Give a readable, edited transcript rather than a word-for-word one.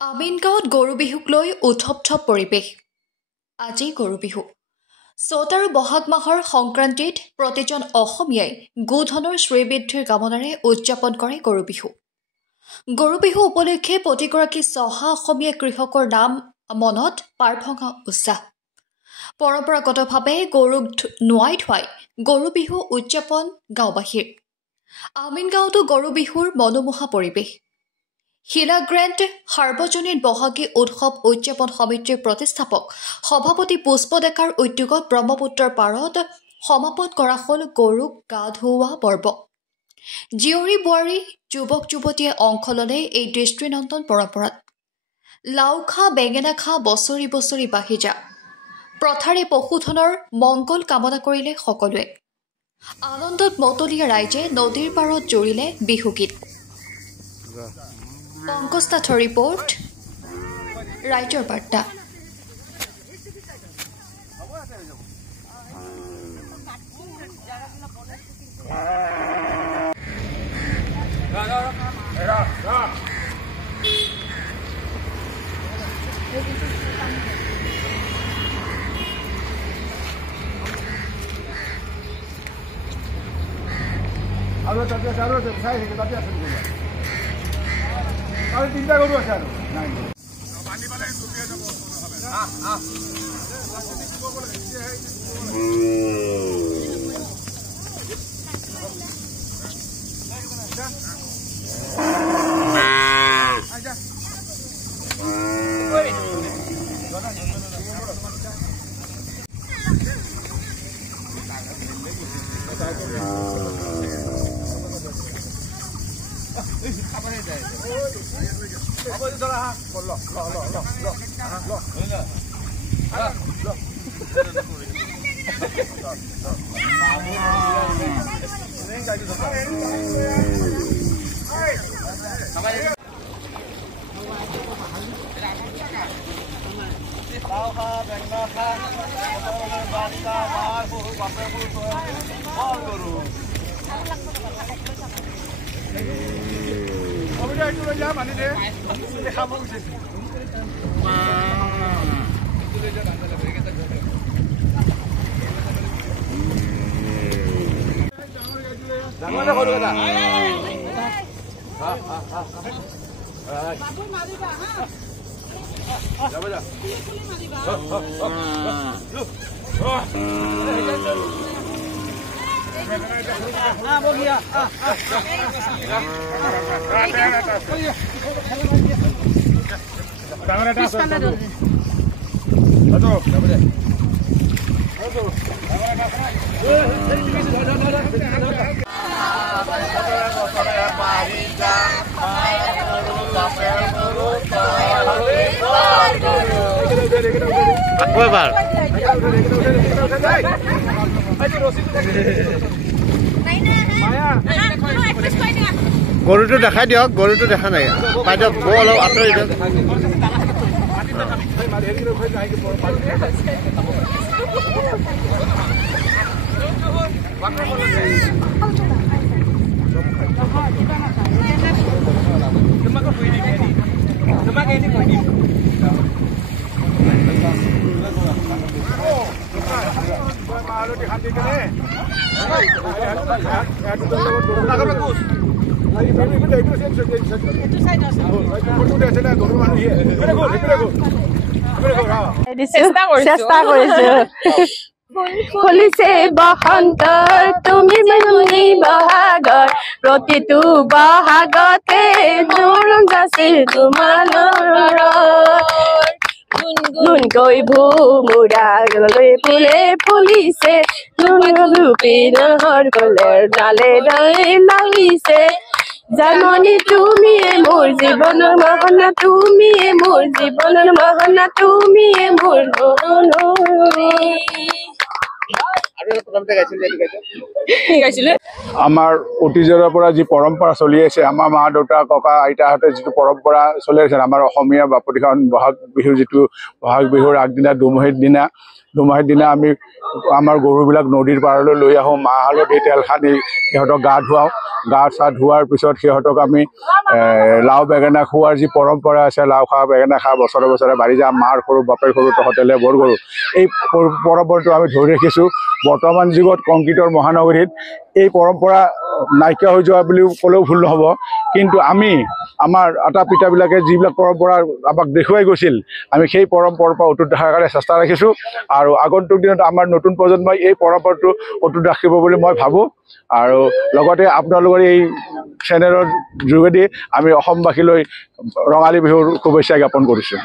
আমিনগাঁৱত গৰু বিহুক লৈ উথপ-থপ পৰিৱেশ। আজি গৰু বিহু। চ'ত আৰু বহাগ মাহৰ সংক্ৰান্তিত প্ৰতিজন অসমীয়াই গোধনৰ শ্ৰীবৃদ্ধিৰ কামনাৰে উদযাপন কৰে গৰু বিহু। গৰু বিহু উপলক্ষে প্ৰতিগৰাকী চহা অসমীয়া কৃষকৰ নাম মনত পাৰভঙা উৎসাহ। পৰম্পৰাগতভাৱে গৰুক নোৱাই ধুৱাই গৰু বিহু উদযাপন গাঁওবাসীৰ। আমিনগাঁৱতো গৰু বিহুৰ মনোমোহা পৰিৱেশ। শিলাগ্ৰেণ্ড সাৰ্বজনীন বহাগী উৎসৱ উদযাপন সমিতিৰ প্ৰতিষ্ঠাপক সভাপতি পুষ্প ডেকাৰ উদ্যোগত ব্ৰহ্মপুত্ৰৰ পাৰত সমাপন কৰা হ'ল গৰুক গা ধুওৱা পৰ্ব। জীয়ৰী বোৱাৰী যুৱক যুৱতীয়ে অংশ ল'লে এই দৃষ্টিনন্দন পৰম্পৰাত। লাও খা বেঙেনা খা বছৰি বছৰি বাঢ়ি যা প্ৰথাৰে পশুধনৰ মংগল কামনা কৰিলে সকলোৱে। আনন্দত মতলীয়া ৰাইজে নদীৰ পাৰত জুৰিলে বিহুগীত। পংকজ নাথৰ ৰিপৰ্ট, ৰাইজৰ বাৰ্তা। আৰু তিনিটা গৰু আছে আৰু গৰুটো দেখাই দিয়ক, গৰুটো দেখা নাই পাই দিয়ক, অলপ আঁতৰি দিয়ক। চেষ্টা কৰিছো। ফুলিছে বসন্তৰ তুমি মেলি বহাগৰ, প্ৰতিটো বহাগতে জোৰোণ যাচি তোমালোকৰ। গুণকৈ ভোমোৰা ফুলে ফুলিছে, ৰূপী নহৰ গলৰ ডালে ডালে লাগিছে। জাননী তুমিয়ে মোৰ জীৱনৰ মহনা, তুমিয়ে মোৰ জীৱনৰ মহনা, তুমিয়ে মোৰ আমাৰ অতীজৰে পৰা যি পৰম্পৰা চলি আছে, আমাৰ মা দেউতা ককা আইতাহঁতে যিটো পৰম্পৰা চলি আছে, আমাৰ অসমীয়া বাপতিসাহোন বহাগ বিহুৰ যিটো বহাগ বিহুৰ আগদিনা দুমহীৰ দিনা দুমাহীৰ দিনা আমি আমাৰ গৰুবিলাক নদীৰ পাৰলৈ লৈ আহোঁ, মাহ হালধি তেল সানি সিহঁতক গা ধুৱাওঁ। গা চা ধোৱাৰ পিছত সিহঁতক আমি লাও বেঙেনা খোৱাৰ যি পৰম্পৰা আছে, লাও খা বেঙেনা খা বছৰে বছৰে বাঢ়ি যা, মাৰ সৰু বাপেৰ সৰু তহঁতেলে বৰ গৰু, এই পৰম্পৰাটো আমি ধৰি ৰাখিছোঁ। বৰ্তমান যুগত কংক্ৰিটৰ মহানগৰীত এই পৰম্পৰা নাইকিয়া হৈ যোৱা বুলি ক'লেও ভুল নহ'ব, কিন্তু আমি আমাৰ আটা পিতাবিলাকে যিবিলাক পৰম্পৰা আমাক দেখুৱাই গৈছিল, আমি সেই পৰম্পৰাৰ পৰা অটুট ৰখাৰ কাৰণে চেষ্টা ৰাখিছোঁ। আৰু আগন্তুক দিনত আমাৰ নতুন প্ৰজন্মই এই পৰম্পৰাটো অটুট ৰাখিব বুলি মই ভাবোঁ। আৰু লগতে আপোনালোকৰ এই চেনেলৰ যোগেদি আমি অসমবাসীলৈ ৰঙালী বিহুৰ শুভেচ্ছা জ্ঞাপন কৰিছোঁ।